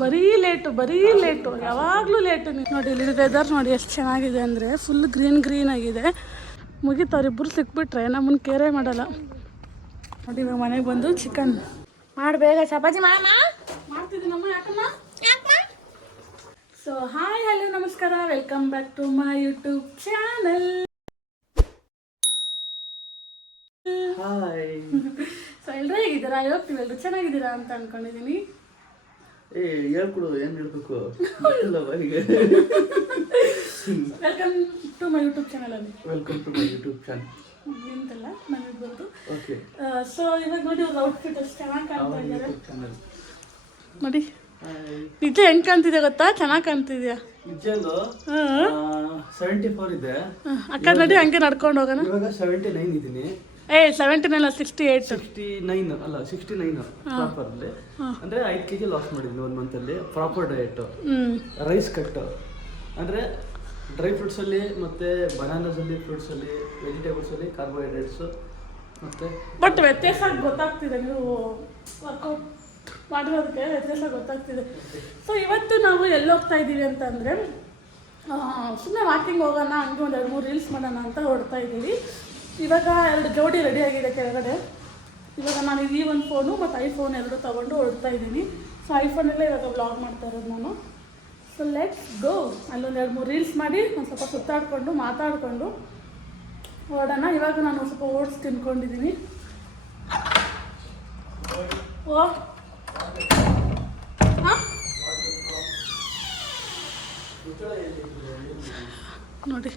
ಬರೀ ಲೇಟು ಬರೀ ಲೇಟು ಯಾವಾಗಲೂ ಲೇಟು ನೀವು ನೋಡಿ ಇಲ್ಲಿ ವೆದರ್ ನೋಡಿ ಎಷ್ಟು ಚೆನ್ನಾಗಿದೆ ಅಂದರೆ ಫುಲ್ ಗ್ರೀನ್ ಗ್ರೀನ್ ಆಗಿದೆ. ಮುಗೀತು ಅವ್ರಿಬ್ಬರು ಸಿಕ್ಬಿಟ್ರೆ ನಮ್ಮನ್ನ ಕೇರೆ ಮಾಡಲ್ಲ. ನೋಡಿ ಇವಾಗ ಮನೆಗೆ ಬಂದು ಚಿಕನ್ ಮಾಡ್ಬೇಗ ಚಪಾತಿ ಮಾಮ. ಮಾಡ್ತಿದ್ದೀನಮ್ಮ ಯಾಕಮ್ಮ? ಸೊ ಹಾಯ್ ಹಲೋ ನಮಸ್ಕಾರ. Welcome back to my YouTube channel hi so ಎಲ್ಲರೂ ಹೇಗಿದ್ದೀರಾ? ಐ ಹೋಪ್ ನೀವೆಲ್ಲರೂ ಚೆನ್ನಾಗಿದ್ದೀರಾ ಅಂತ ಅನ್ಕೊಂಡಿದ್ದೀನಿ ಏ ಹೇಳ್ಕೊಡು ಏನ್ ಹೇಳ್ಬೇಕು? ವೆಲ್ಕಮ್ ಟು ಮೈ ಯೂಟ್ಯೂಬ್ ಚಾನಲಲ್ಲಿ welcome to my YouTube channel ನಿಂತಲ್ಲ ನನಗೆ ಬಂತು ಓಕೆ ಸೊ ಇವಾಗ ನೋಡಿ ಅವ್ರ ಔಟ್ಫಿಟ್ ಅಷ್ಟು ಚೆನ್ನಾಗಿ ಕಾಣ್ತಾ ಇದ್ದಾರೆ ಚಾನಲ್ ನೋಡಿ. ನಿಜ ಹೆಂಗ್ ಕಾಣ್ತಿದೆ ಗೊತ್ತಾ? ಚೆನ್ನಾಗಿ ಕಾಣ್ತಿದ್ಯಾ? ನಿಜಲ್ಲೂ? ಸೆವೆಂಟಿ ಫೋರ್ ಇದೆ. ಅಕ್ಕ ನಡಿ ಹಂಗೆ ನಡ್ಕೊಂಡು ಹೋಗೋಣ. ಇವಾಗ ಸೆವೆಂಟಿ ನೈನ್ ಇದ್ದೀನಿ ಏ seventy nine sixty eight sixty nine ಅಲ್ಲ ಸಿಕ್ಸ್ಟಿ ನೈನ್ ಪ್ರಾಪರ್ ಅಲ್ಲಿ ಅಂದ್ರೆ ಐದು ಕೆಜಿ ಲಾಸ್ ಮಾಡಿದ್ವಿ ಒಂದು ಮಂತ್ ಅಲ್ಲಿ ಪ್ರಾಪರ್ ಡಯಟ್ ರೈಸ್ ಕಟ್ ಅಂದ್ರೆ ಡ್ರೈ ಫ್ರೂಟ್ಸ್ ಅಲ್ಲಿ ಮತ್ತೆ ಬನಾನಾಸ್ ಅಲ್ಲಿ ಫ್ರೂಟ್ಸ್ ಅಲ್ಲಿ ವೆಜಿಟೇಬಲ್ಸ್ ಅಲ್ಲಿ ಕಾರ್ಬೋಹೈಡ್ರೇಟ್ಸ್ ಮತ್ತೆ ಬಟ್ ವ್ಯತ್ಯಾಸ ಗೊತ್ತಾಗ್ತಿದೆ ನೀವು ವರ್ಕೌಟ್ ಮಾಡಿರೋದಕ್ಕೆ ವ್ಯತ್ಯಾಸ ಗೊತ್ತಾಗ್ತಿದೆ. ಸೊ ಇವತ್ತು ನಾವು ಎಲ್ಲಿ ಹೋಗ್ತಾ ಇದ್ದೀವಿ ಅಂತಂದರೆ ಸುಮ್ಮನೆ ವಾಕಿಂಗ್ ಹೋಗೋಣ ಹಂಗೆ ಒಂದು ಎರಡು ಮೂರು ರೀಲ್ಸ್ ಮಾಡೋಣ ಅಂತ ಹೊಡ್ತಾ ಇದ್ದೀವಿ. ಇವಾಗ ಎರಡು ಜೋಡಿ ರೆಡಿ ಆಗಿದೆ ಕೆಳಗಡೆ. ಇವಾಗ ನಾನು ಈ ಒಂದು ಫೋನು ಮತ್ತು ಐಫೋನ್ ಎರಡು ತೊಗೊಂಡು ಹೊಡ್ತಾ ಇದ್ದೀನಿ. ಸೊ ಐಫೋನಲ್ಲೇ ಇವಾಗ ಬ್ಲಾಗ್ ಮಾಡ್ತಾ ಇರೋದು ನಾನು. ಸೊ ಲೆಟ್ಸ್ ಗೋ ಅಲ್ಲೊಂದು ಎರಡು ಮೂರು ರೀಲ್ಸ್ ಮಾಡಿ ಒಂದು ಸ್ವಲ್ಪ ಸುತ್ತಾಡಿಕೊಂಡು, ಮಾತಾಡಿಕೊಂಡು ಓಡೋಣ ಇವಾಗ ನಾನು ಸ್ವಲ್ಪ ಓಟ್ಸ್ ತಿನ್ಕೊಂಡಿದ್ದೀನಿ. ಓ? ನೋಡಿ.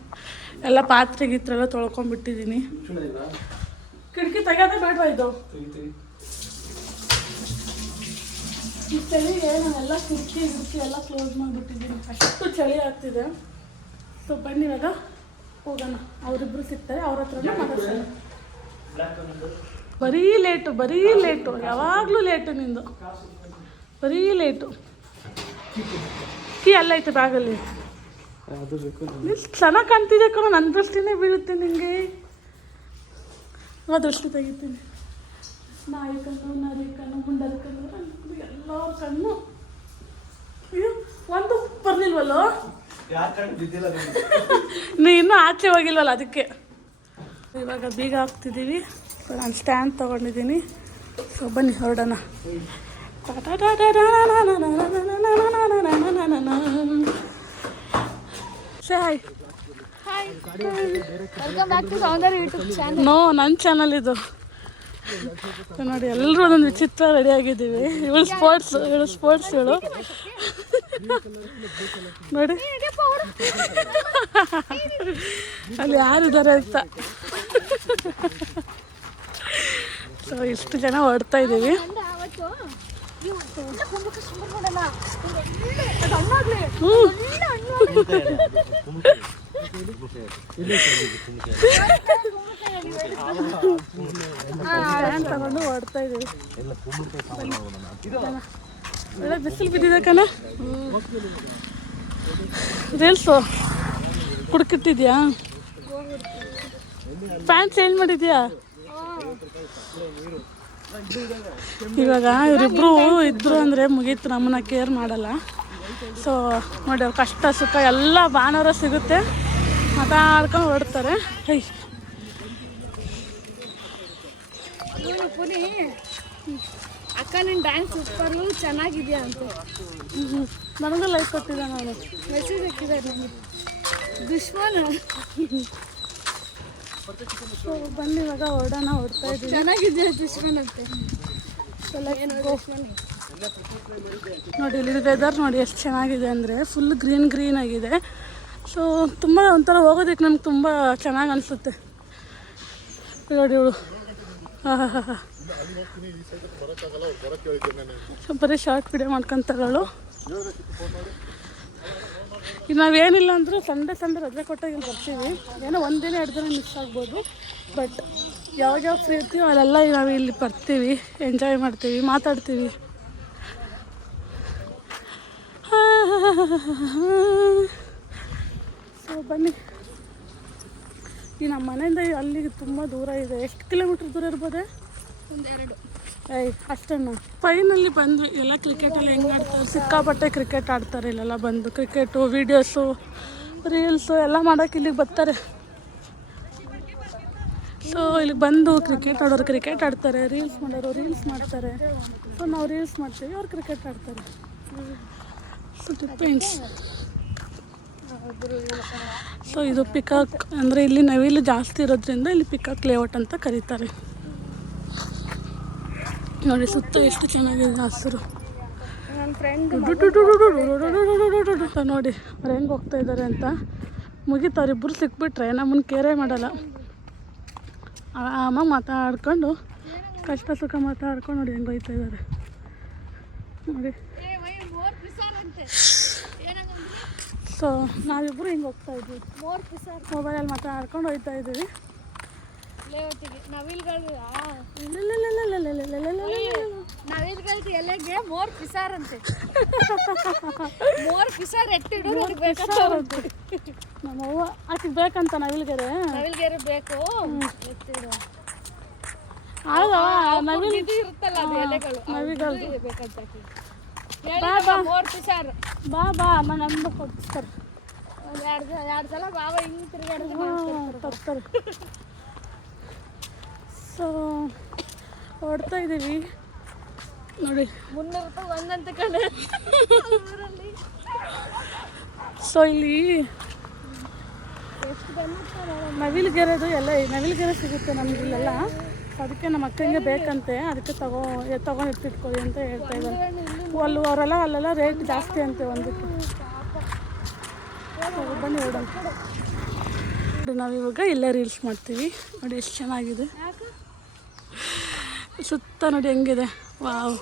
ಎಲ್ಲ ಪಾತ್ರೆ ಗೀತ್ರೆ ಎಲ್ಲ ತೊಳ್ಕೊಂಡ್ಬಿಟ್ಟಿದ್ದೀನಿ. ಕಿಟಕಿ ತೆಗೆಯೋದೇ ಬೇಡವಾ ಇದು? ಈ ಚಳಿಗೆ ನಾನೆಲ್ಲ ಕಿಟಕಿ ಗಿಡಕಿ ಎಲ್ಲ ಕ್ಲೋಸ್ ಮಾಡಿಬಿಟ್ಟಿದ್ದೀನಿ. ಅಷ್ಟು ಚಳಿ ಆಗ್ತಿದೆ. ಸೊ ಬನ್ನಿ ಇವಾಗ ಹೋಗೋಣ. ಅವರಿಬ್ರು ಸಿಗ್ತಾರೆ ಅವ್ರ ಹತ್ರನೇ ಬರೀ ಲೇಟು ಬರೀ ಲೇಟು. ಯಾವಾಗಲೂ ಲೇಟು ನಿಂದು. ಬರೀ ಲೇಟು. ಕೀ ಅಲ್ಲೈತೆ ಬ್ಯಾಗಲ್ಲಿ. ಅದು ಬೇಕು ನೀನು ಚೆನ್ನಾಗಿ ಕಾಣ್ತಿದೆ ಕಣ ನನ್ನ ದೃಷ್ಟಿನೇ ಬೀಳುತ್ತೆ ನಿಂಗೆ. ಆ ದೃಷ್ಟಿ ತೆಗಿತೀನಿ. ನಾಯಿ ಕಣ್ಣು ನರಿ ಕಣ್ಣು. ಗುಂಡರ ಕಣ್ಣು ನನ್ನ ಎಲ್ಲರ ಕಣ್ಣು ಅಯ್ಯೋ ಒಂದು ಬರ್ಲಿಲ್ವಲ್ಲೋ ನೀ ಇನ್ನೂ ಆಚೆ ಹೋಗಿಲ್ವಲ್ಲ ಅದಕ್ಕೆ? ಇವಾಗ ಬೀಗ ಹಾಕ್ತಿದ್ದೀವಿ. ನಾನು ಸ್ಟ್ಯಾಂಡ್ ತೊಗೊಂಡಿದ್ದೀನಿ. ಸೊ ಬನ್ನಿ ಹೊರಡೋಣ. Say hi welcome back to Soundarya YouTube channel no ನನ್ನ ಚಾನಲ್ ಇದು. ನೋಡಿ ಎಲ್ಲರೂ ಒಂದೊಂದು ವಿಚಿತ್ರ ರೆಡಿ ಆಗಿದ್ದೀವಿ. ಇವಳು ಸ್ಪೋರ್ಟ್ಸ್ ಇವಳು ಸ್ಪೋರ್ಟ್ಸ್ ಇವಳು. ನೋಡಿ. ಅಲ್ಲಿ ಯಾರಿದ್ದಾರೆ ಅಂತ. ಸೊ ಇಷ್ಟು ಜನ ಹೊಡ್ತಾ ಇದ್ದೀವಿ. ತಗೊಂಡು ಇದ್ದೀವಿ ಬಿಸಿಲು ಬಿದ್ದಿದೆ ರೀಲ್ಸು ಕುಡ್ಕಿಟ್ಟಿದ್ಯಾ ಪ್ಯಾಂಟ್ ಚೇಂಜ್ ಮಾಡಿದ್ಯಾ? ಇವಾಗ ಇವರಿಬ್ರು ಇದ್ರು ಅಂದರೆ ಮುಗೀತು, ನಮ್ಮನ್ನ ಕೇರ್ ಮಾಡಲ್ಲ. ಸೊ ನೋಡಿ ಅವ್ರ ಕಷ್ಟ ಸುಖ ಎಲ್ಲ ಭಾನುವಾರ ಸಿಗುತ್ತೆ. ಮಾತಾಡ್ಕೊಂಡು ಹೊರಡ್ತಾರೆ. ಪುನಿ ಅಕ್ಕ ನಿನ್ನ ಡ್ಯಾನ್ಸ್ ಸೂಪರ್ ಚೆನ್ನಾಗಿದೆಯಾ ಅಂತ. ನನಗೂ ಲೈಕ್ ಕೊಟ್ಟಿದ್ದ ನಾನು ಮೆಸೇಜ್ ಹಾಕಿದ್ದಾರೆ ನನಗೆ ದುಶ್ಮನ್ ಸೊ ಬಂದು ಇವಾಗ ಹೊರಡೋಣ ಹೊಡ್ತಾ ಇದ್ದೀವಿ. ಚೆನ್ನಾಗಿದೆಯಾ ದುಶ್ಮನ್ ಅಂತ ನೋಡಿ, ಇಲ್ಲಿ ವೆದರ್ ನೋಡಿ ಎಷ್ಟು ಚೆನ್ನಾಗಿದೆ ಅಂದರೆ ಫುಲ್ ಗ್ರೀನ್ ಗ್ರೀನ್ ಆಗಿದೆ. ಸೊ ತುಂಬ ಒಂಥರ ಹೋಗೋದಕ್ಕೆ ನಮ್ಗೆ ತುಂಬ ಚೆನ್ನಾಗಿ ಅನಿಸುತ್ತೆ. ನೋಡಿ ಇವಳು. ಹಾಂ ಹಾಂ ಹಾಂ ಸೊ ಬರೀ ಶಾರ್ಟ್ ವಿಡಿಯೋ ಮಾಡ್ಕೊಂತಾರಳು ಈಗ ನಾವೇನಿಲ್ಲ ಅಂದರೂ ಸಂಡೇ ಸಂಡೆ ರಜೆ ಕೊಟ್ಟಾಗ ಇಲ್ಲಿ ಬರ್ತೀವಿ. ಏನೋ ಒಂದಿನ ಎರಡು ದಿನ ಮಿಸ್ ಆಗ್ಬೋದು. ಬಟ್ ಯಾವಾಗ ಯಾವಾಗ ಫ್ರೀ ಇರ್ತೀವೋ ಅಲ್ಲೆಲ್ಲ ನಾವು ಇಲ್ಲಿ ಬರ್ತೀವಿ ಎಂಜಾಯ್ ಮಾಡ್ತೀವಿ, ಮಾತಾಡ್ತೀವಿ. ಸೊ ಬನ್ನಿ. ಈ ನಮ್ಮ ಮನೆಯಿಂದ ಅಲ್ಲಿಗೆ ತುಂಬ ದೂರ ಇದೆ. ಎಷ್ಟು ಕಿಲೋಮೀಟ್ರ್ ದೂರ ಇರ್ಬೋದೆ? ಒಂದೆರಡು. ಏಯ್ ಅಷ್ಟಣ್ಣ ಫೈನಲ್ಲಿ ಬಂದ್ವಿ. ಎಲ್ಲ ಕ್ರಿಕೆಟಲ್ಲಿ ಹೆಂಗೆ ಆಡ್ತಾರೆ? ಸಿಕ್ಕಾಪಟ್ಟೆ ಕ್ರಿಕೆಟ್ ಆಡ್ತಾರೆ ಇಲ್ಲೆಲ್ಲ ಬಂದು. ಕ್ರಿಕೆಟು ವೀಡಿಯೋಸು ರೀಲ್ಸು ಎಲ್ಲ ಮಾಡೋಕೆ ಇಲ್ಲಿಗೆ ಬರ್ತಾರೆ. ಸೊ ಇಲ್ಲಿಗೆ ಬಂದು ಕ್ರಿಕೆಟ್ ಆಡೋರು ಕ್ರಿಕೆಟ್ ಆಡ್ತಾರೆ. ರೀಲ್ಸ್ ಮಾಡೋರು ರೀಲ್ಸ್ ಮಾಡ್ತಾರೆ. ಸೊ ನಾವು ರೀಲ್ಸ್ ಮಾಡ್ತೀವಿ. ಅವ್ರು ಕ್ರಿಕೆಟ್ ಆಡ್ತಾರೆ. ಸೊ ಡಿಪೆಂಡ್ಸ್ ಸೊ ಇದು ಪಿಕಾಕ್ ಅಂದರೆ ಇಲ್ಲಿ ನವಿಲು ಜಾಸ್ತಿ ಇರೋದ್ರಿಂದ ಇಲ್ಲಿ ಪಿಕಾಕ್ ಲೇಔಟ್ ಅಂತ ಕರೀತಾರೆ. ನೋಡಿ, ಸುತ್ತ ಎಷ್ಟು ಚೆನ್ನಾಗಿದೆ ಹಸಿರು. ನೋಡಿ ಅವ್ರು ಹೆಂಗೆ ಹೋಗ್ತಾ ಇದ್ದಾರೆ ಅಂತ ಮುಗಿತಾರೆ ಇಬ್ಬರು ಸಿಕ್ಬಿಟ್ರೆ ನಮ್ಮನ್ನು ಕೇರೇ ಮಾಡಲ್ಲ ಆರಾಮಾಗಿ ಮಾತಾಡ್ಕೊಂಡು ಕಷ್ಟ ಸುಖ ಮಾತಾಡ್ಕೊಂಡು ನೋಡಿ ಹೆಂಗೆ ಹೋಗ್ತಾ ಇದ್ದಾರೆ ನೋಡಿ. ಸೊ ನಾವಿಬ್ರು ಹಿಂಗೆ ಹೋಗ್ತಾ ಇದ್ವಿ. ಮೋರ್ ಪಿಸಾರ್. ಮೊಬೈಲಲ್ಲಿ ಮಾತಾಡ್ಕೊಂಡು ಹೋಗ್ತಾ ಇದ್ದೀವಿ. ನವಿಲ್ಗಳು ನವಿಲ್ಗಳ್ದು ಎಲೆಗೆ ಮೋರ್ ಪಿಸಾರ್ ಅಂತೆ. ಮೋರ್ ಪಿಸಾರ್ ಎತ್ತಿಡು ನಮ್ಮವ್ವ ಬೇಕಂತ ನವಿಲ್ಗೆರೆ. ನವಿಲ್ಗೆರೆ ಬೇಕು? ಎತ್ತಿಡು. ನವಿಲ್ ಇರುತ್ತಲ್ಲ ಅದು ಎಲೆಗಳು. ನವಿಲ್ಗಳ್ದು. ಇದು ಬೇಕಂತ ಆಕಿಗೆ. ಹೇಳಿದಮ್ಮ, ಸರ್ ಪಿಸಾರ್ ಬಾ ಬಾ ನಂಗೆ ಅಂದು ಕೊಡ್ತಾರೆ ಒಂದು ಎರಡು ಸಲ ಎರಡ್ ಸಲ ಬಾಬಾ ಹಿಂಗೆ ತಿರ್ಗಾಡಿದ್ರೆ ತರ್ತಾರೆ. ಸೊ ಹೊಡ್ತಾ ಇದ್ದೀವಿ ನೋಡಿ. ಮುನ್ನೂರು ರೂಪಾಯಿ ಒಂದಂತ ಕಡೆ ಊರಲ್ಲಿ. ಸೊ ಇಲ್ಲಿ ನವಿಲುಗೆರೆದು ಎಲ್ಲ ನವಿಲುಗೆರೆ ಸಿಗುತ್ತೆ ನಮ್ಗೆ ಇಲ್ಲೆಲ್ಲ. ಸೊ ಅದಕ್ಕೆ ನಮ್ಮ ಅಕ್ಕಂಗೆ ಬೇಕಂತೆ. ಅದಕ್ಕೆ ತಗೋ ತಗೊಂಡಿರ್ತಿಟ್ಕೊಳ್ಳಿ ಅಂತ ಹೇಳ್ತಾ ಇದ್ದಾರೆ. ಅಲ್ಲಿ ಅವರೆಲ್ಲ ಅಲ್ಲೆಲ್ಲ ರೇಟ್ ಜಾಸ್ತಿ ಅಂತೆ ಒಂದಕ್ಕೆ ಬನ್ನಿ ನೋಡಿ ನಾವಿವಾಗ ಇಲ್ಲೇ ರೀಲ್ಸ್ ಮಾಡ್ತೀವಿ. ನೋಡಿ, ಎಷ್ಟು ಚೆನ್ನಾಗಿದೆ. ಸುತ್ತ ನೋಡಿ ಹೆಂಗಿದೆ. ವಾವ್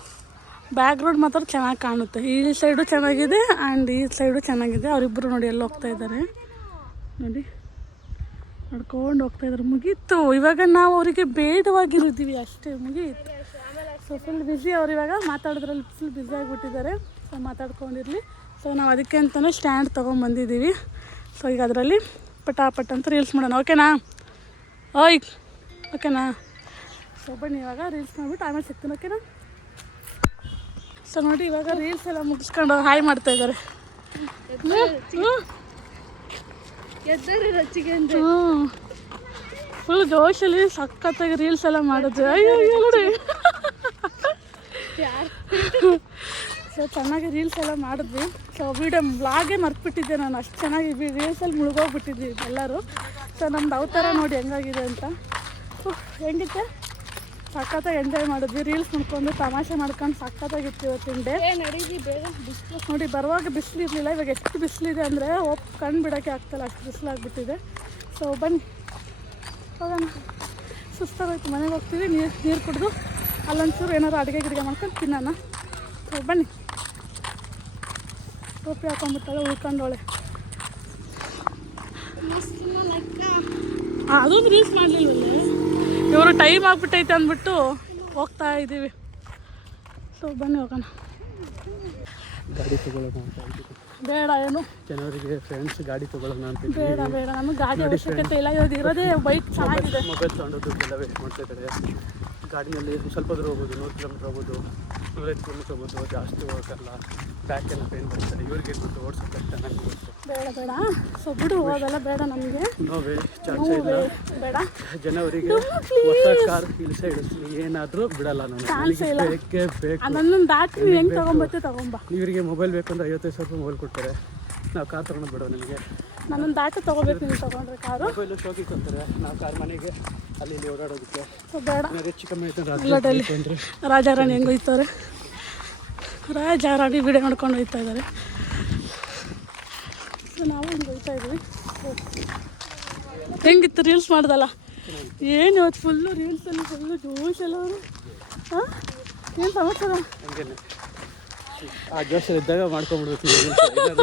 ಬ್ಯಾಕ್ಗ್ರೌಂಡ್ ಮಾತ್ರ ಚೆನ್ನಾಗಿ ಕಾಣುತ್ತೆ. ಈ ಸೈಡು ಚೆನ್ನಾಗಿದೆ ಆ್ಯಂಡ್ ಈ ಸೈಡು ಚೆನ್ನಾಗಿದೆ. ಅವರಿಬ್ಬರು ನೋಡಿ ಎಲ್ಲ ಹೋಗ್ತಾ ಇದ್ದಾರೆ. ನೋಡಿ. ನಡ್ಕೊಂಡು ಹೋಗ್ತಾ ಇದ್ದಾರೆ. ಮುಗೀತು. ಇವಾಗ ನಾವು ಅವರಿಗೆ ಬೇಡವಾಗಿರಿದ್ದೀವಿ ಅಷ್ಟೇ. ಮುಗೀತು. ಸೊ ಫುಲ್ ಬ್ಯುಸಿ ಅವ್ರು ಇವಾಗ ಮಾತಾಡೋದ್ರಲ್ಲಿ ಫುಲ್ ಬ್ಯುಸಿ ಆಗಿಬಿಟ್ಟಿದ್ದಾರೆ. ಸೊ ಮಾತಾಡ್ಕೊಂಡಿರಲಿ. ಸೊ ನಾವು ಅದಕ್ಕೆ ಅಂತಲೇ ಸ್ಟ್ಯಾಂಡ್ ತೊಗೊಂಬಂದಿದ್ದೀವಿ ಸೊ ಈಗ ಅದರಲ್ಲಿ ಪಟಾಪಟ್ ಅಂತ ರೀಲ್ಸ್ ಮಾಡೋಣ. ಓಕೆನಾ ಓಯ್! ಓಕೆನಾ ಸೊ ಬನ್ನಿ ಇವಾಗ ರೀಲ್ಸ್ ಮಾಡಿಬಿಟ್ಟು ಆಮೇಲೆ ಸಿಗ್ತೀನಿ ಓಕೆನಾ ಸೊ ನೋಡಿ ಇವಾಗ ರೀಲ್ಸ್ ಎಲ್ಲ ಮುಗಿಸ್ಕೊಂಡು ಹಾಯ್ ಮಾಡ್ತಾ ಇದ್ದಾರೆ. ಹ್ಞೂ ಫುಲ್ ಜೋಶಲ್ಲಿ ಸಖತ್ತಾಗಿ ರೀಲ್ಸ್ ಎಲ್ಲ ಮಾಡಿದ್ರು. ಅಯ್ಯೋ ಅಯ್ಯೋ ನೋಡಿ. ಸೊ ಚೆನ್ನಾಗಿ ರೀಲ್ಸ್ ಎಲ್ಲ ಮಾಡಿದ್ವಿ. ಸೊ ವೀಡಿಯೋ ಬ್ಲಾಗೇ ಮರ್ತ್ಬಿಟ್ಟಿದ್ದೆ ನಾನು. ಅಷ್ಟು ಚೆನ್ನಾಗಿ ರೀಲ್ಸಲ್ಲಿ ಮುಳುಗೋಗ್ಬಿಟ್ಟಿದ್ವಿ ಎಲ್ಲರೂ. ಸೊ ನಮ್ದು ಅವತಾರ ನೋಡಿ ಹೆಂಗಾಗಿದೆ ಅಂತ. ಹೆಂಗಿತ್ತೆ? ಸಖತ್ತಾಗಿ ಎಂಜಾಯ್ ಮಾಡಿದ್ವಿ. ರೀಲ್ಸ್ ಮಾಡ್ಕೊಂಡು ತಮಾಷೆ ಮಾಡ್ಕೊಂಡು ಸಖತ್ತಾಗಿತ್ತು ಇವತ್ತಿನ ಡೇ ನೋಡಿ ಬರುವಾಗ ಬಿಸಿಲು ಇರಲಿಲ್ಲ. ಇವಾಗ ಎಷ್ಟು ಬಿಸಿಲಿದೆ ಅಂದರೆ ಒಪ್ ಕಣ್ಣು ಬಿಡೋಕ್ಕೆ ಆಗ್ತಾಯಿಲ್ಲ ಅಷ್ಟು ಬಿಸಿಲಾಗ್ಬಿಟ್ಟಿದೆ ಸೊ ಬನ್ನಿ. ಹೋಗೋಣ. ಸುಸ್ತಾಗೋಯ್ತು. ಮನೆಗೆ ಹೋಗ್ತೀವಿ. ನೀರು ನೀರು ಕುಡಿದು. ಅಲ್ಲೊಂಚೂರು ಏನಾದ್ರು ಅಡುಗೆ ಗಿಡಿಗೆ ಮಾಡ್ಕೊಂಡು ತಿನ್ನೋಣ. ಸೊ ಬನ್ನಿ. ಟೋಪಿ ಹಾಕೊಂಡ್ಬಿಟ್ಟಾಳೆ ಉಳ್ಕೊಂಡವಳೆ. ಅದು ರೀಲ್ಸ್ ಮಾಡಲಿಲ್ಲ ಇವರು ಟೈಮ್ ಆಗ್ಬಿಟ್ಟೈತೆ ಅಂದ್ಬಿಟ್ಟು ಹೋಗ್ತಾ ಇದ್ದೀವಿ. ಸೊ ಬನ್ನಿ ಹೋಗೋಣ. ಗಾಡಿ ತಗೊಳ್ಳೋಣ ಅಂತ ಬೇಡ ಏನು? ಜನರಿಗೆ ಫ್ರೆಂಡ್ಸ್ ಗಾಡಿ ತಗೊಳ್ಳೋಣ ಅಂತ ಬೇಡ ಬೇಡ ನಮಗೆ ಗಾಡಿ ಅವಶ್ಯಕತೆ ಇಲ್ಲ. ಇರೋದು ಇರೋದೇ ಬೈಕ್ ಚೆನ್ನಾಗಿದೆ. ಮೊಬೈಲ್ ತಗೊಂಡು ದುಡ್ಡೆಲ್ಲ ವೇಸ್ಟ್ ಮಾಡ್ತಾ ಇದ್ದಾರೆ. ಗಾಡಿನಲ್ಲಿ ಸ್ವಲ್ಪ ದೂರ ಹೋಗ್ಬೋದು ನೂರು ಕಿಲೋಮೀಟ್ರ್ ಹೋಗ್ಬೋದು ನೂರೈದು ಕಿಲೋಮೀಟ್ರ್ ಹೋಗೋದು ಜಾಸ್ತಿ ಹೋಗೋಕ್ಕಲ್ಲ ಬ್ಯಾಕ್ ಎಲ್ಲ ಪೇನ್ ಬರ್ತಾರೆ ಇವ್ರಿಗೆ ಗೊತ್ತು ಓಡಿಸೋಕೆ ಚೆನ್ನಾಗಿ ನನಗೆ ಗೊತ್ತು. ಬೇಡ ಬೇಡ. ಸೊ ಬಿಡು ಬೇಡ ನಮಗೆ. ನೋವೇ ಚಾನ್ಸ್ ಇಲ್ಲ. ಬೇಡ. ಜನವರಿಗೆ ಹೊಸ ಕಾರ್ ಇಳಿಸ ಏನಾದರೂ ಬಿಡಲ್ಲ ನಾನು. ಬೇಕೇ ಬೇಕು. ನನ್ನ ಬ್ಯಾಟ್ರಿ ಹೆಂಗೆ ತೊಗೊಂಬತ್ತೆ ತಗೊಂಬ. ಇವರಿಗೆ ಮೊಬೈಲ್ ಬೇಕಂದ್ರೆ ಐವತ್ತೈದು ಸಾವಿರ ರೂಪಾಯಿ ಮೊಬೈಲ್ ಕೊಡ್ತಾರೆ. ನಾವು ಕಾರ್ ಬೇಡ ಬಿಡೋ ನಿಮಗೆ. ನನ್ನನ್ನು ಆಟೋ ತಗೋಬೇಕು ನೀವು ತಗೊಂಡ್ರೆ ಕಾರು. ಮೊಬೈಲು ಶೋಕಿ ಕೊಡ್ತಾರೆ. ನಾವು ಕಾರ್ ಮನೆಗೆ ಅಲ್ಲಿ ಇಲ್ಲಿ ಓಡಾಡೋದಕ್ಕೆ. ಬೇಡ. ಹೆಚ್ಚು ಕಮ್ಮಿ ಆಯ್ತು ರಾಜಾರಾಣಿ ಹೆಂಗೆ ಹೋಯ್ತಾರೆ? ರಾಜಾರಾಣಿ ವಿಡಿಯೋ ಮಾಡ್ಕೊಂಡು ಹೋಯ್ತಾ ಇದ್ದಾರೆ. ನಾವು ಹಿಂಗೆ ಹೋಯ್ತಾ ಇದ್ವಿ ಹೆಂಗಿತ್ತು ರೀಲ್ಸ್ ಮಾಡ್ದಲ್ಲ? ಏನು ಇವತ್ತು ಫುಲ್ಲು ರೀಲ್ಸಲ್ಲಿ ಫುಲ್ಲು ಜೋಶ್ ಎಲ್ಲ ಅವರು? ಹಾಂ? ಏನು ಸಮಾಚಾರ? ಆ ಜೋಶಲ್ಲಿದ್ದಾಗ ಮಾಡ್ಕೊಂಡ್ಬಿಡ್ಬೇಕು.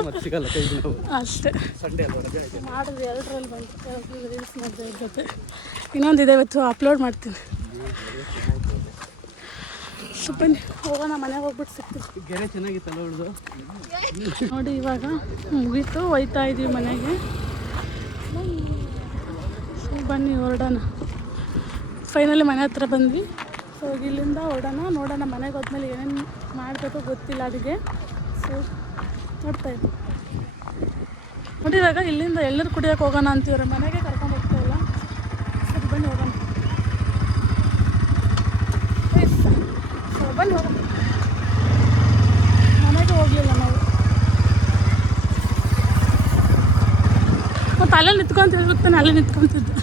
ಮತ್ತೆ ಸಿಗಲ್ಲ ಕೈ ನಾವು ಅಷ್ಟೇ. ಸಂಡೇ ಮಾಡಿದ್ವಿ ಎರಡರಲ್ಲಿ ಬಂತು. ರೀಲ್ಸ್ ಮಾಡಿದೆ ಜೊತೆ. ಇನ್ನೊಂದು ಇದೆ ಇವತ್ತು ಅಪ್ಲೋಡ್ ಮಾಡ್ತೀನಿ. ಬನ್ನಿ ಹೋಗೋಣ ಮನೆಗೆ ಹೋಗ್ಬಿಟ್ಟು ಸಿಗ್ತೀವಿ ಗೆರೆ ಚೆನ್ನಾಗಿತ್ತಲ್ಲ ಹೊಡೆದು ನೋಡಿ ಇವಾಗ ಮುಗೀತು ಒಯ್ತಾ ಇದ್ದೀವಿ ಮನೆಗೆ. ಬನ್ನಿ ಹೊರಡೋಣ. ಫೈನಲಿ ಮನೆ ಹತ್ರ ಬಂದ್ವಿ. ಸೊ ಇಲ್ಲಿಂದ ಹೊಡೋಣ ನೋಡೋಣ ಮನೆಗೆ ಹೋದ್ಮೇಲೆ ಏನೇನು ಮಾಡಬೇಕೋ ಗೊತ್ತಿಲ್ಲ ಅದಕ್ಕೆ ಸೊ ನೋಡ್ತಾ ಇದ್ದೆ ನೋಡಿ ಇಲ್ಲಿಂದ ಎಲ್ಲರೂ ಕುಡಿಯೋಕೆ ಹೋಗೋಣ ಅಂತೀವ್ರೆ ಮನೆಗೆ ಕರ್ಕೊಂಡು ಹೋಗ್ತಾ ಇಲ್ಲ. ಸರಿ, ಬನ್ನಿ, ಹೋಗೋಣ. ಸೊ ಬನ್ನಿ, ಹೋಗೋಣ. ಮನೆಗೆ ಹೋಗಲಿಲ್ಲ ನಾವು. ಅಲ್ಲೇ ನಿಂತ್ಕೊಂತಿರ್ಬೇಕು ತಾನೆ ಅಲ್ಲೇ ನಿಂತ್ಕೊಂತಿದ್ದೆ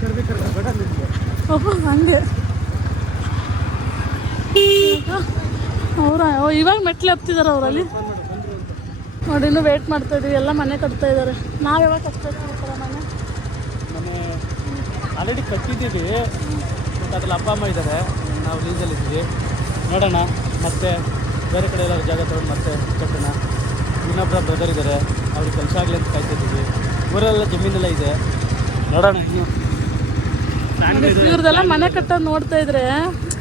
ಕರ್ಬೇಕಾದ್ರೆ ಬೇಡ ಓಹೋ ಹಂಗೆ ಅವರ ಇವಾಗ ಮೆಟ್ಲು ಹತ್ತಿದಾರೆ ಅವರಲ್ಲಿ. ನೋಡಿ, ಇನ್ನೂ ವೇಟ್ ಮಾಡ್ತಾ ಇದೀವಿ ಎಲ್ಲ ಮನೆ ಕಟ್ತಾ ಇದ್ದಾರೆ. ನಾವು ಯಾವಾಗ ಕಟ್ತಾ ಮನೆ. ಮನೆ ಆಲ್ರೆಡಿ ಕಟ್ಟಿದ್ದೀವಿ. ಬಟ್ ಅದ್ರಲ್ಲಿ ಅಪ್ಪ, ಅಮ್ಮ ಇದ್ದಾರೆ. ನಾವು ಲೀಸಲ್ಲಿದ್ದೀವಿ ನೋಡೋಣ. ಮತ್ತೆ ಬೇರೆ ಕಡೆ ಎಲ್ಲ ಜಾಗ ತೊಗೊಂಡು ಮತ್ತೆ ಕಟ್ಟೋಣ. ಇನ್ನೊಬ್ಬರ ಬ್ರದರ್ ಇದ್ದಾರೆ. ಅವ್ರಿಗೆ ಕೆಲಸ ಆಗಲಿ ಅಂತ ಕಾಯ್ತಿದ್ದೀವಿ ಊರೆಲ್ಲ ಜಮೀನೆಲ್ಲ ಇದೆ. ನೋಡೋಣ ಇವ್ರದೆಲ್ಲ ಮನೆ ಕಟ್ಟೋದು ನೋಡ್ತಾ ಇದ್ರೆ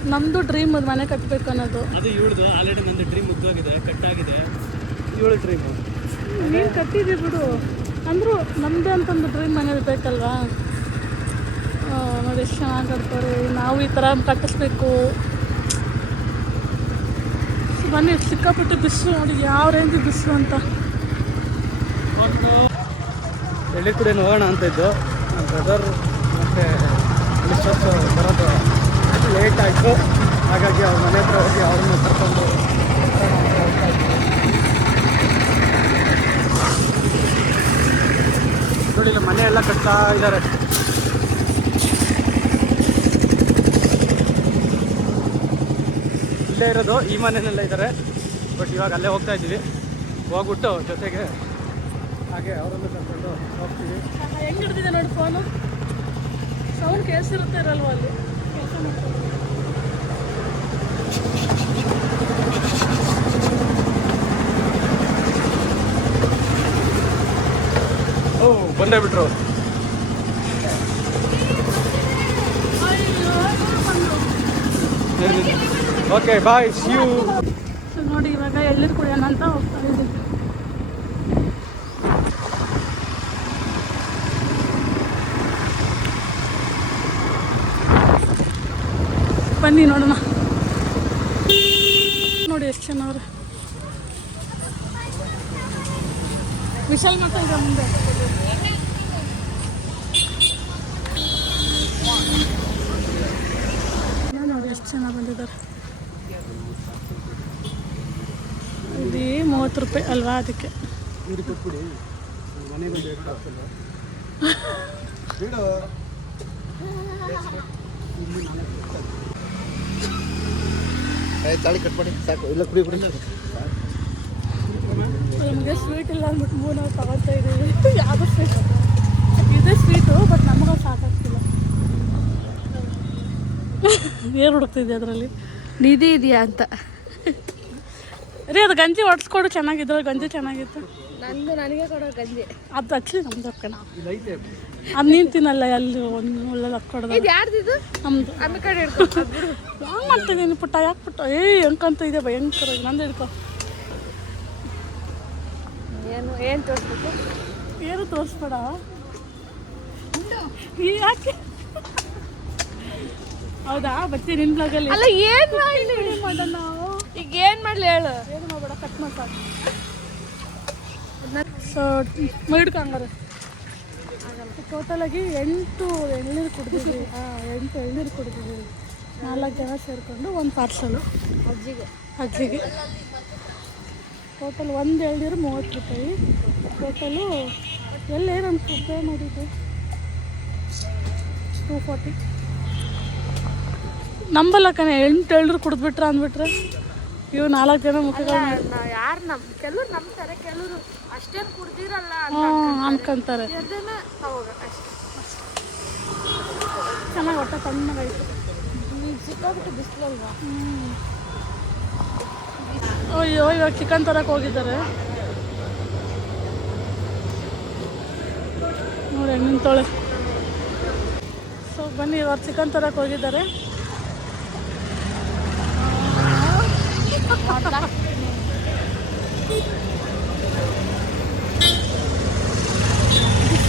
ನಮ್ದು ಡ್ರೀಮ್ ಅದು ಮನೆ ಕಟ್ಟಬೇಕು ಅನ್ನೋದು. ಅದು ಇವಳ್ದು ಆಲ್ರೆಡಿ ನಂದು ಡ್ರೀಮ್ ಮುದ್ದಾಗಿದೆ ಕಟ್ಟಾಗಿದೆ. ಇವಳು ಡ್ರೀಮ್ ನೀನು ಕಟ್ಟಿದ್ವಿ ಬಿಡು. ಅಂದರೂ ನಮ್ಮದೇ ಅಂತಂದು ಡ್ರೀಮ್ ಮನೆ ಬೇಕಲ್ವಾ? ಆ, ನೋಡಿ ಎಷ್ಟು ಚೆನ್ನಾಗಿ ಕಟ್ತಾರೆ. ನಾವು ಈ ಥರ ಕಟ್ಟಿಸ್ಬೇಕು. ಬನ್ನಿ ಸಿಕ್ಕಾಪಟ್ಟೆ ಬಿಸಿಲು ನೋಡಿ ಯಾವ ರೇಂಜ್ ಬಿಸಿಲು ಅಂತ? ಒಂದು ಕೂಡ ಹೋಗೋಣ ಅಂತ ಇದ್ದು ನನ್ನ ಬ್ರದರ್ ಮತ್ತು ಮಿಸ್ಟರ್ಸ್ ಬರೋದು ಲೇಟ್ ಆಯಿತು. ಹಾಗಾಗಿ ಅವ್ರ ಮನೆ ಹತ್ರ ಹೋಗಿ ಅವ್ರನ್ನ ಕರ್ಕೊಂಡು ನೋಡಿ, ಇಲ್ಲಿ ಮನೆ ಎಲ್ಲ ಕಟ್ತಾ ಇದ್ದಾರೆ ಇಲ್ಲೇ ಇರೋದು ಈ ಮನೆಯಲ್ಲೆಲ್ಲ ಇದ್ದಾರೆ ಬಟ್ ಇವಾಗ ಅಲ್ಲೇ ಹೋಗ್ತಾ ಇದ್ದೀವಿ. ಹೋಗ್ಬಿಟ್ಟು ಜೊತೆಗೆ ಹಾಗೆ ಅವರನ್ನು ಕರ್ಕೊಂಡು ಹೋಗ್ತೀವಿ. ನೋಡಿ ಫೋನು ಸೌಂಡ್ ಕೇಳಿಸಿರುತ್ತೆ ಇರಲ್ವ ಅಲ್ಲಿ? ಕೆಲಸ ಮಾಡ್ತಾರೆ ಓ ಬಂದೇ ಬಿಟ್ರು. Okay bye see you so ನೋಡಿ ಇವಾಗ ಎಳ್ಳೀರು ಕುಡಿಯೋಣ ಅಂತ ಹೋಗ್ತಾ ಇದ್ದೀವಿ ಬನ್ನಿ ನೋಡೋಣ. ನೋಡಿ ಎಷ್ಟು ಚೆನ್ನಾಗ್ರೆ ವಿಶಾಲ್ ಮಾತ್ರ ಇದೆ ಮುಂದೆ. ನೋಡಿ ಎಷ್ಟು ಚೆನ್ನಾಗಿ ಬಂದಿದ್ದಾರೆ. ಇದು ಮೂವತ್ತು ರೂಪಾಯಿ ಅಲ್ವಾ ಅದಕ್ಕೆ ಇವ್ರಿಗೆ ಕೊಟ್ಬಿಡಿ ಮನೆಗೆ ಬೇಕು ಆಗ್ತಲ್ಲ ತಾಳಿ ಕಟ್ ಮಾಡಿ ಸಾಕು. ಇಲ್ಲ ಕುಡಿ ಕುಡಿ. ನಮಗೆ ಸ್ವೀಟ್ ಇಲ್ಲ ಅಂದ್ಬಿಟ್ಟು ಮೂರು ನಾವು ತಗೊಳ್ತಾ ಇದ್ದೀವಿ ಯಾವುದು ಸ್ವೀಟ್ ಇದೇ ಸ್ವೀಟು ಬಟ್ ನಮಗೆ ಸಾಕಾಗ್ತಿಲ್ಲ. ಏನು ಹುಡುಕ್ತಿದ್ದೆ ಅದರಲ್ಲಿ? ನಿಧಿ ಇದೆಯಾ ಅಂತ. ರೀ ಅದು ಗಂಜಿ ಒಡ್ಸ್ಕೊಡು ಚೆನ್ನಾಗಿದ್ರು ಗಂಜಿ ಚೆನ್ನಾಗಿತ್ತು. ನಂದು ನನಗೆ ಕೊಡೋ ಗಂಜಿ. ಅದು ಹಚ್ಚಿ ನಮ್ದು ಕಣ ಇದೈತೆ ಅದು ನಿಂತಿನಲ್ಲ ತಿನ್ನಲ್ಲ ಅಲ್ಲಿ ಒಂದು ಒಳ್ಳೆ ಹಾಕ್ಕೊಡ್ದು. ಇದು ಯಾರ್ದಿದು ನಮ್ಮದು ಅಮ್ಮ ಕಡೆ ಹಿಡ್ಕೊ ಹಂಗೆ ಮಾಡ್ತಿದ್ದೀನಿ ಪುಟ್ಟ ಯಾಕೆ ಪುಟ್ಟ? ಏ ಹೆಂಕಂತ ಇದೆ ಭಯಂಕರ ನಂದು ಹಿಡ್ಕೊ. ಏನು ಏನು ತೋರಿಸ್ಬೇಕು? ಏನು ತೋರಿಸ್ಬೇಡ. ಈ ಯಾಕೆ? ಹೌದಾ? ಬರ್ತೀನಿ ನಿನ್ನ ಬ್ಲಾಗಲ್ಲಿ ಅಲ್ಲ? ಏನು ಮಾಡಲಿ? ಮಾಡೋಣ ನಾವು ಈಗ ಏನು ಮಾಡಲಿ ಹೇಳು? ಏನು ಮಾಡಬೇಡ ಕಟ್ ಮಾಡ್ತಾರೆ ಸೊ ಮೈಡ್ಕಂಗಾರೆ ಆಗಿ ಎಂಟು ಎಳ್ನೀರು ಕುಡಿದಿದ್ವಿ. ಹಾಂ ಎಂಟು ಎಳ್ನೀರು ಕುಡಿದಿದ್ವಿ. ನಾಲ್ಕು ಜನ ಸೇರಿಕೊಂಡು ಒಂದು ಪಾರ್ಸಲು ಅಜ್ಜಿಗೆ. ಅಜ್ಜಿಗೆ. ಟೋಟಲ್ ಒಂದು ಎಳ್ನೀರು ಮೂವತ್ತು ರೂಪಾಯಿ. ಟೋಟಲು ಎಲ್ಲಿ ನಾನು ಪೇ ಮಾಡಿದ್ದು? ಟೂ ಫಾರ್ಟಿ ನಂಬಲ್ಲ ಕಣೆ ಎಂಟು ಎಳ್ನೀರು ಕುಡಿದ್ಬಿಟ್ರೆ ಅಂದ್ಬಿಟ್ರೆ. ಇವು ನಾಲ್ಕು ಜನ ಮುಖಗಳು ಯಾರು ನಮ್ಮ ಕೆಲವ್ರು ನಂಬ್ತಾರೆ ಕೆಲವರು ಅಷ್ಟೇನು ಕುಡ್ದಿರಲ್ಲ ಹಾಂ ಅನ್ಕೊಂತಾರೆ. ಅದನ್ನ ತಗೋಗ ಅಷ್ಟೇ. ಚೆನ್ನಾಗಿ ಹೊಟ್ಟೆ ತಣ್ಣಗಾಯ್ತು ಸಿಕ್ಕಾಬಿಟ್ಟು ಬಿಸಿಲಲ್ವಾ? ಅಯ್ಯೋ ಇವಾಗ ಚಿಕನ್ ತರಕ್ಕೆ ಹೋಗಿದ್ದಾರೆ. ನೋಡಿ ಹೆಣ್ಣಿನ ತೊಳೆ. ಸೊ ಬನ್ನಿ ಇವಾಗ ಚಿಕನ್ ತರಕ್ಕೆ ಹೋಗಿದ್ದಾರೆ.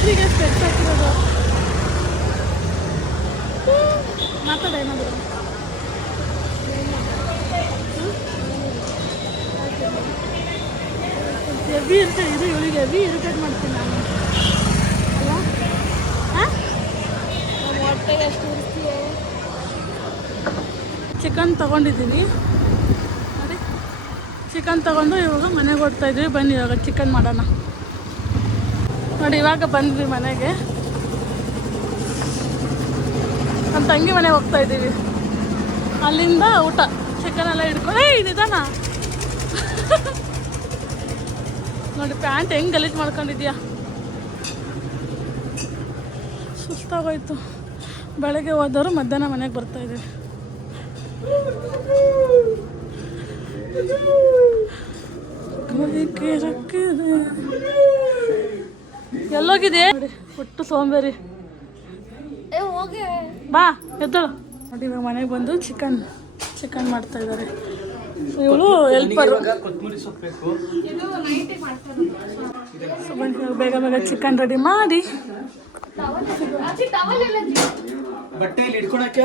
ಹೆಸರಿಗೆ ಸ್ಪೆಕ್ಸ್ ಹಾಕಿರೋದು ಮಾತಾಡ, ಏನಾದ್ರು. ಹೆವಿ ಇರ್ತಾ ಇದು ಇವಳಿಗೆ ಹೆವಿ ಇರಿಟೇಟ್ ಮಾಡ್ತೀನಿ ನಾನು. ಚಿಕನ್ ತಗೊಂಡಿದ್ದೀನಿ. ಅದೇ ಚಿಕನ್ ತಗೊಂಡು ಇವಾಗ ಮನೆಗೆ ಹೊಡ್ತಾಯಿದ್ವಿ ಬನ್ನಿ ಇವಾಗ ಚಿಕನ್ ಮಾಡೋಣ. ನೋಡಿ, ಇವಾಗ ಬಂದ್ವಿ ಮನೆಗೆ. ನಮ್ಮ ತಂಗಿ ಮನೆಗೆ ಹೋಗ್ತಾ ಇದ್ದೀವಿ. ಅಲ್ಲಿಂದ ಊಟ ಚಿಕನ್ ಎಲ್ಲ ಹಿಡ್ಕೊಂಡು ನಿಧಾನ ನೋಡಿ, ಪ್ಯಾಂಟ್ ಹೆಂಗೆ ಗಲೀಜು ಮಾಡ್ಕೊಂಡಿದ್ಯಾ? ಸುಸ್ತಾಗೋಯ್ತು. ಬೆಳಗ್ಗೆ ಹೋದವರು ಮಧ್ಯಾಹ್ನ ಮನೆಗೆ ಬರ್ತಾ ಇದ್ದೀವಿ ಕೈ ರಕ್ಕಿದೆ. ಎಲ್ಲೋಗಿದೆ ನೋಡಿ, ಒಟ್ಟು ಸೋಂಬೇರಿ. ಬಾ ಎದ್ದು ನೋಡಿ ಇವಾಗ ಮನೆಗೆ ಬಂದು ಚಿಕನ್ ಚಿಕನ್ ಮಾಡ್ತಾ ಇದ್ದಾರೆ ಇವಳು ಹೆಲ್ಪರು ಕೊತ್ತಂಬರಿ ಸೊಪ್ಪು ಬೇಕು. ಇದು ನೈಟಿಗೆ ಮಾಡ್ತಾರೆ. ಸೊ ಬನ್ನಿ ಬೇಗ ಬೇಗ ಚಿಕನ್ ರೆಡಿ ಮಾಡಿ. ಬಟ್ಟೆ ಇಲ್ಲಿ ಇಟ್ಕೊಳಕ್ಕೆ?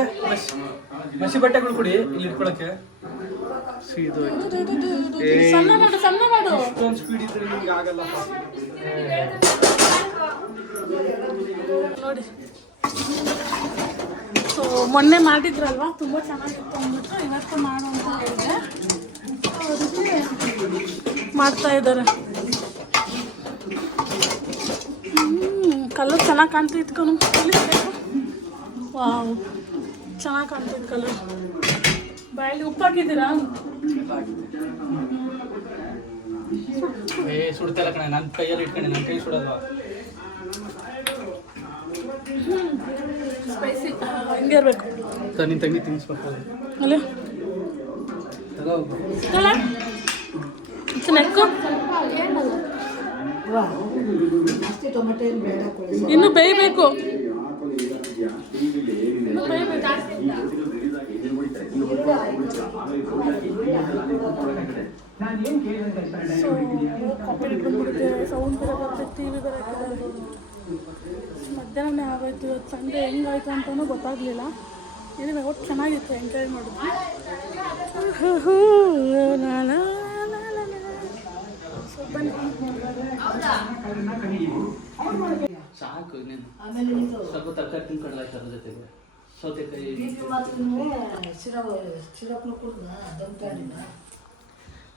ಮಸಿ ಬಟ್ಟೆಗಳು ಕೊಡಿ ಇಲ್ಲಿ ಇಟ್ಕೊಳಕ್ಕೆ. ಸಣ್ಣ ಮಾಡು ಸಣ್ಣ ಮಾಡು. ಸ್ಪೀಡ್ ಇದ್ರೆ ನಿಮ್ಗೆ ಆಗಲ್ಲ. ನೋಡಿ. ಸೊ ಮೊನ್ನೆ ಮಾಡಿದ್ರಲ್ವಾ? ತುಂಬ ಚೆನ್ನಾಗಿತ್ತು ಅಂದ್ಬಿಟ್ಟು ಇವತ್ತು ಮಾಡು ಅಂತ ಹೇಳಿದೆ. ಮಾಡ್ತಾ ಇದ್ದಾರೆ. ಕಲರ್ ಚೆನ್ನಾಗಿ ಕಾಣ್ತಿತ್ತು ಕಣು. ವಾವ್, ಚೆನ್ನಾಗಿ ಕಾಣ್ತಿತ್ತು ಕಲರ್ ಬಾಯಲ್ಲಿ ಉಪ್ಪು ಹಾಕಿದ್ದೀರಾ ಸುಡ್ತಲ್ಲ ಕಣೆ. ನನ್ನ ಕೈಯಲ್ಲಿ ಇಟ್ಕೊಂಡೆ. ನನ್ನ ಕೈ ಸುಡಲ್ವಾ? ಸ್ಪೈಸಿ ಹಿಂಗೆ ಇರಬೇಕು ನಿನ್ನ ತಂಗಿ ತಿನ್ನಿಸ್ಬೇಕು ಅಲ್ಲ ಇನ್ನು ಬೇಯಬೇಕು. ಇನ್ನು ಬೇಯಬೇಕು ಸೊ ಕಾಪಿ ಬಂದ್ಬಿಡುತ್ತೆ ಸೌಂಡ್ ಬೇರೆ ಬರುತ್ತೆ ಟಿ ವಿ ಬೇರೆ ಮಧ್ಯಾಹ್ನ ಆಗೋಯ್ತು ಇವತ್ತು ಸಂಡೇ ಹೆಂಗಾಯ್ತು ಅಂತಲೂ ಗೊತ್ತಾಗಲಿಲ್ಲ. ಏನಿಲ್ಲ ಒಟ್ಟು ಚೆನ್ನಾಗಿತ್ತು ಎಂಜಾಯ್ ಮಾಡಿದ್ವಿ. ಸಾಕು ಇನ್ನೇನು. ಸ್ವಲ್ಪ ತರಕಾರಿ ತಿನ್ಕೊಂಡಲ್ಲ ಅದ್ರ ಜೊತೆಗೆ. ಸೌತೆಕಾಯಿ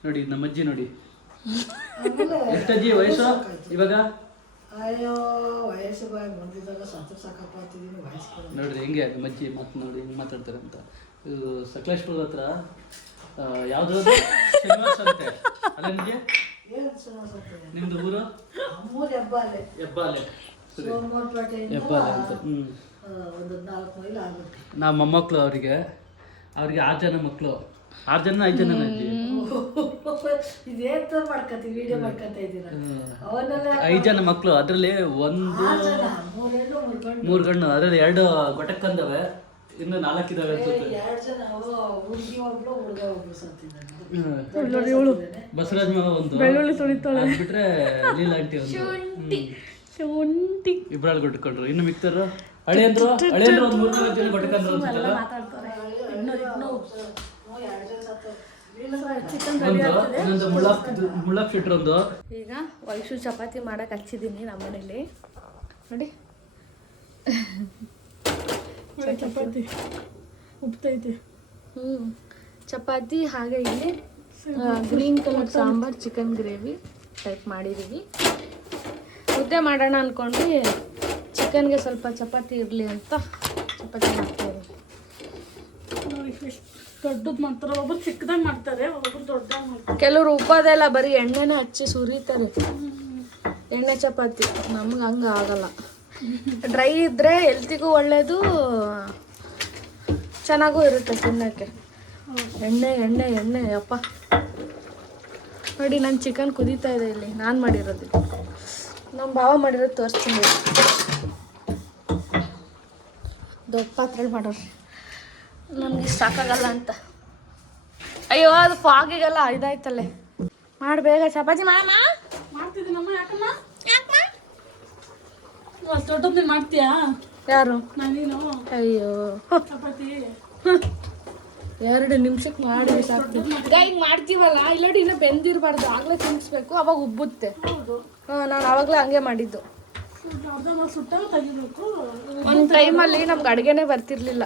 ನೋಡಿ ನಮ್ಮ ಅಜ್ಜಿ ನೋಡಿ ಎಷ್ಟಜ್ಜಿ ವಯಸ್ಸು? ಇವಾಗ? ಅಯ್ಯೋ ವಯಸ್ಸು ಬಾಯ್ ಬಂದಿದ್ದಾಗ ಸತ್ತು ಸಾಕಪ್ಪಾತಿದ್ದೀನಿ ವಯಸ್ಸು ನೋಡ್ರಿ ಹೆಂಗೆ ಮಜ್ಜಿ ಅಜ್ಜಿ ಮತ್ತೆ ನೋಡಿ ಹೆಂಗೆ ಮಾತಾಡ್ತಾರೆ ಅಂತ. ಇದು ಸಕಲೇಶ್ಪುರ ಹತ್ರ ಯಾವ್ದು? ಅದು? ಶ್ರೀನಿವಾಸ ಅಂತೆ. ಅಲ್ಲ ನಿಮಗೆ? ಏನು ಸುಮ್ಮನೆ ನಿಮ್ದು ಊರು? ಮೂರು ಹೆಬ್ಬಾಲೆ. ಹೆಬ್ಬಾಲೆ. ಸರಿ. ಸೋಮವಾರಪೇಟೆಯಿಂದ ಹೆಬ್ಬಾಲೆ ಅಂತ ಹ್ಞೂ ಆ, ಒಂದು ನಾಲ್ಕು ಮೈಲ್ ಆಗುತ್ತೆ ನಾವು ಮೊಮ್ಮಕ್ಕಳು ಅವರಿಗೆ. ಅವ್ರಿಗೆ ಆರು ಜನ ಮಕ್ಕಳು ಆರು ಜನ ಐದು ಜನ ಅಜ್ಜಿ ಇದೇನ್ ತರ ವಿಡಿಯೋ ಮಾಡ್ಕತ್ತ ಇದ್ದೀರಾ? ಅವನ್ನೆಲ್ಲ ಐದು ಜನ ಮಕ್ಕಳು ಅದರಲ್ಲಿ ಒಂದು ಮೂರ್ ಮೂರು ಗಣ್ಣು ಅದರಲ್ಲಿ ಎರಡು ಗೊಟಕ್ಕಂದವೆ ಇನ್ನು ನಾಲ್ಕಿದಾವೆ ಅನ್ಸುತ್ತೆ. ಎರಡು ಜನ ಹುಡುಗಿ ಒಬ್ಳು ಹುಡುಗ ಒಬ್ಳು ಬಸವರಾಜ್ ಒಂದು. ಬೆಳ್ಳುಳ್ಳಿ ಬಿಟ್ರೆ ಲೀಲಾ ಆಂಟಿ ಒಂದು. ಶುಂಠಿ. ಇಬ್ರಾಳು ಕೊಟ್ಕೊಂಡ್ರು ಇನ್ನು ಮಿಕ್ತರು ಹಳೆಯಂದ್ರು ಹಳೆಯಂದ್ರು ಒಂದು ಮೂರು ನಾಲ್ಕು ಜನ ಕೊಟ್ಕೊಂಡ್ರು ಅನ್ಸುತ್ತಲ್ಲ? ಮಾತಾಡ್ತಾರೆ. ಇನ್ನು ಇನ್ನು ಎರಡು ಜನ ಸತ್ತು. ಈಗ ವೈಶು ಚಪಾತಿ ಮಾಡಕ್ಕೆ ಹಚ್ಚಿದ್ದೀನಿ ನಮ್ಮ ಮನೇಲಿ. ನೋಡಿ. ಚಪಾತಿ. ಉಪ್ತೈತಿ. ಹ್ಞೂ ಚಪಾತಿ ಹಾಗೆ ಇಲ್ಲಿ green colour sambar chicken gravy type ಮಾಡಿದ್ದೀವಿ ಮುದ್ದೆ ಮಾಡೋಣ ಅಂದ್ಕೊಂಡು ಚಿಕನ್ಗೆ ಸ್ವಲ್ಪ ಚಪಾತಿ ಇರಲಿ ಅಂತ. ಚಪಾತಿ ಎಷ್ಟು ದೊಡ್ಡದು ಮಾಡ್ತಾರೆ ಒಬ್ಬರು ಚಿಕ್ಕದಾಗ ಮಾಡ್ತಾರೆ ಒಬ್ಬರು ದೊಡ್ಡದಾಗ ಕೆಲವರು ಉಪ್ಪದೆಲ್ಲ ಬರೀ ಎಣ್ಣೆನ ಹಚ್ಚಿ ಸುರಿತಾರೆ. ಎಣ್ಣೆ ಚಪಾತಿ. ನಮ್ಗೆ ಹಂಗೆ ಆಗಲ್ಲ. ಡ್ರೈ ಇದ್ದರೆ ಎಲ್ತಿಗೂ ಒಳ್ಳೆಯದು ಚೆನ್ನಾಗೂ ಇರುತ್ತೆ ತಿನ್ನೋಕ್ಕೆ. ಎಣ್ಣೆ ಎಣ್ಣೆ ಎಣ್ಣೆ ಅಪ್ಪ ನೋಡಿ ನನ್ನ ಚಿಕನ್ ಕುದೀತಾ ಇದೆ ಇಲ್ಲಿ. ನಾನು ಮಾಡಿರೋದು. ನಮ್ಮ ಭಾವ ಮಾಡಿರೋದು ತೋರಿಸ್ತೀನಿ. ದೊಡ್ಡ ಪಾತ್ರೆ ಮಾಡೋರು. ನಮ್ಗೆ ಸಾಕಾಗಲ್ಲ ಅಂತ. ಅಯ್ಯೋ ಅದು ಫಾಗಿಗೆಲ್ಲ ಇದಾಯ್ತಲ್ಲೇ. ಮಾಡಿ ಬೇಗ ಚಪಾತಿ ಮಾಡಮ್ಮ ಮಾಡ್ತಿದ್ದೀನಮ್ಮ ಯಾಕಮ್ಮ? ನೀವು ಅಷ್ಟು ಮಾಡ್ತೀಯಾ? ಯಾರು? ನಾನೇನು? ಅಯ್ಯೋ. ಚಪಾತಿ. ಎರಡು ನಿಮಿಷಕ್ಕೆ ಮಾಡಿ ಸಾಕು. ಹಿಂಗೆ ಮಾಡ್ತೀವಲ್ಲ? ಇಲ್ಲಡಿ ಇನ್ನೂ ಬೆಂದಿರಬಾರ್ದು. ಆಗಲೇ ತಿನ್ನಿಸ್ಬೇಕು ಅವಾಗ ಉಬ್ಬುತ್ತೆ. ಹಾಂ ನಾನು ಆವಾಗಲೇ ಹಂಗೆ ಮಾಡಿದ್ದು. ಒಂದು ಟೈಮಲ್ಲಿ ನಮ್ಗೆ ಅಡುಗೆನೇ ಬರ್ತಿರ್ಲಿಲ್ಲ.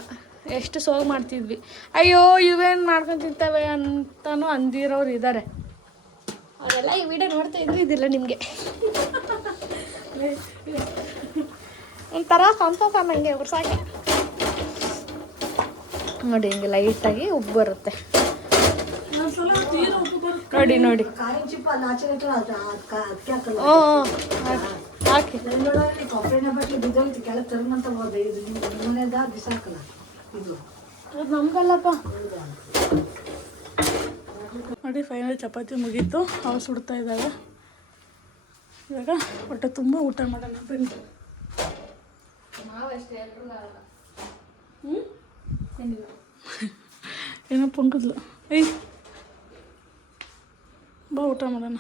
ಎಷ್ಟು ಸೋಗ್ ಮಾಡ್ತಿದ್ವಿ. ಅಯ್ಯೋ ಇವೇನು ಮಾಡ್ಕೊಂಡು ತಿಂತವೆ ಅಂತಾನು ಅಂದಿರೋರು ಇದ್ದಾರೆ ಅವರೆಲ್ಲ ಈ ವಿಡಿಯೋ ನೋಡ್ತಾ ಇದ್ರು, ಇದಿಲ್ಲ ನಿಮಗೆ. ಒಂಥರ ಸಂತೋಷ ನನಗೆ ಸಾಕೆ. ನೋಡಿ, ಹಿಂಗೆ ಲೈಟಾಗಿ ಉಪ್ಪು ಬರುತ್ತೆ. ನೋಡಿ ನೋಡಿ. ಹ್ಞೂ ಹಾಕಿ. ನಮ್ಗಲ್ಲಪ್ಪ. ನೋಡಿ ಫೈನಲ್ ಚಪಾತಿ ಮುಗೀತು. ಅವು ಸುಡ್ತಾ ಇದ್ದಾವೆ ಇವಾಗ ಹೊಟ್ಟೆ ತುಂಬ ಊಟ ಮಾಡೋಣ ಬನ್ನಿ. ಏನೋ ಪೊಂಕದ್ಲು. ಐ ಬಾ, ಊಟ ಮಾಡೋಣ.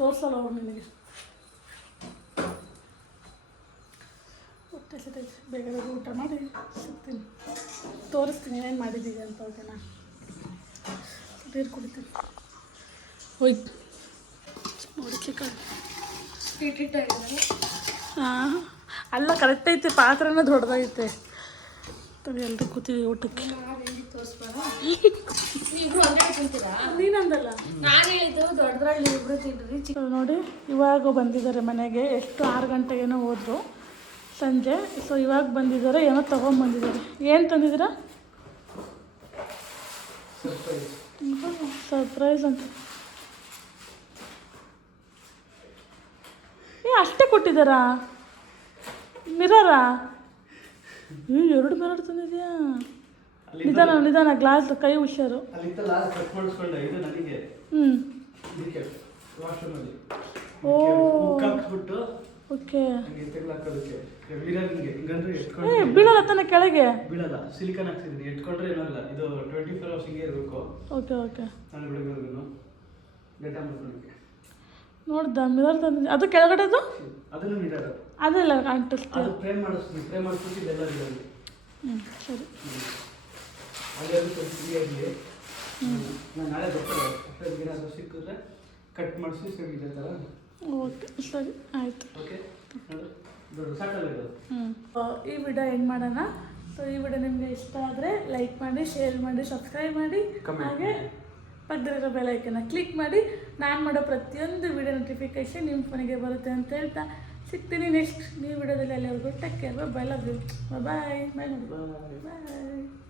ತೋರ್ಸಲ್ಲ ಅವ್ರು ನಿನಗೆ. ಸತೈತೆ ಬೇಗ ಬೇಗ ಊಟ ಮಾಡಿ ಸಿಗ್ತೀನಿ. ತೋರಿಸ್ತೀನಿ ಏನೇನು ಮಾಡಿದ್ದೀವಿ ಅಂತ ಓಕೆನಾ ನೀರು ಕುಡಿತೀನಿ. ಹೋಯ್. ನೋಡಿ ಚಿಕನ್ ಹಾಂ. ಅಲ್ಲ ಕರೆಕ್ಟ್ ಐತೆ ಪಾತ್ರನ ದೊಡ್ಡದೈತೆ. ತಡಿ ಎಲ್ಲರೂ ಕೂತೀವಿ ಊಟಕ್ಕೆ. ನಾನು ತಿನ್ರಿ ಸೊ ನೋಡಿ ಇವಾಗ ಬಂದಿದ್ದಾರೆ ಮನೆಗೆ. ಎಷ್ಟು ಆರು ಗಂಟೆಗೇನೋ ಹೋದ್ರು. ಸಂಜೆ. ಸೊ ಇವಾಗ ಬಂದಿದ್ದಾರೆ ಏನೋ ತೊಗೊಂಬಂದಿದ್ದಾರೆ ಏನು ತಂದಿದ್ದೀರಾ? ಸರ್ಪ್ರೈಸ್ ಅಂತ. ಏ ಅಷ್ಟೇ ಕೊಟ್ಟಿದ್ದಾರಾ? ಮಿರರಾ? ಹ್ಞೂ ಎರಡು ಮಿರರ್ ತಂದಿದ್ಯಾ ನಿಧಾನ ನಿಧಾನ ಗ್ಲಾಸ್ ಕೈ ಹುಷಾರು. ಹ್ಞೂ ಓ. ಓಕೆ. ಹಂಗೆ ತೆಗ್ಲಾಕೋದಕ್ಕೆ ವೀರನಿಗೆ ಹಿಂಗಂದ್ರೆ ಏ ಎತ್ಕೊಂಡು ಬೀಳಲ್ಲ ತಾನೆ ಕೆಳಗೆ? ಬೀಳಲ್ಲ. ಸಿಲಿಕಾನ್ ಹಾಕ್ಸಿದ್ದೀನಿ ಎತ್ಕೊಂಡ್ರೆ ಏನಾಗಲ್ಲ ಇದು ಟ್ವೆಂಟಿ ಫೋರ್ ಅವರ್ಸ್ ಹಿಂಗೆ ಇರಬೇಕು. Okay okay. ನಾನು ಬೆಳಗ್ಗೆವರೆಗೂ ಡೇಟಾ ಮಾಡ್ಕೊಳಕ್ಕೆ. ನೋಡ್ದ ಮಿರರ್ ತಂದಿದ್ದೆ. ಅದು ಕೆಳಗಡೆದು? ಅದನ್ನು ಮಿರರ್ ಅದೆಲ್ಲ ಅಂಟಿಸ್ತೀಯ ಅದು ಫ್ರೇಮ್ ಮಾಡಿಸ್ತೀನಿ. ಫ್ರೇಮ್ ಮಾಡಿಸ್ಬಿಟ್ಟು ಇದೆಲ್ಲ ಇಡೋದು ಹ್ಞೂ ಸರಿ. ಅಲ್ಲೇ ಸ್ವಲ್ಪ ಫ್ರೀ ಆಗಲಿ ನಾನು ನಾಳೆ ಬರ್ತಾರೆ ಸಿಕ್ಕಿದ್ರೆ ಕಟ್ ಮಾಡಿಸಿ ಸರಿ ಇದೆ ಥರ ಓಕೆ ಸರಿ ಆಯಿತು. ಈ ವಿಡಿಯೋ ಎಂಡ್ ಮಾಡೋಣ. ಸೊ ಈ ವಿಡಿಯೋ ನಿಮಗೆ ಇಷ್ಟ ಆದರೆ ಲೈಕ್ ಮಾಡಿ ಶೇರ್ ಮಾಡಿ ಸಬ್ಸ್ಕ್ರೈಬ್ ಮಾಡಿ ಹಾಗೆ ಪಕ್ಕದಲ್ಲಿರೋ ಬೆಲ್ ಐಕನ್ನ ಕ್ಲಿಕ್ ಮಾಡಿ. ನಾನು ಮಾಡೋ ಪ್ರತಿಯೊಂದು ವಿಡಿಯೋ ನೋಟಿಫಿಕೇಶನ್ ನಿಮ್ಮ ಫೋನಿಗೆ ಬರುತ್ತೆ ಅಂತ ಹೇಳ್ತಾ ಸಿಗ್ತೀನಿ ನೆಕ್ಸ್ಟ್ ನೀವು ವಿಡಿಯೋದಲ್ಲಿ ಅಲ್ಲಿವರೆಗೂ take care bye love you bye bye ಮಾಡಿ ಬಾಯ್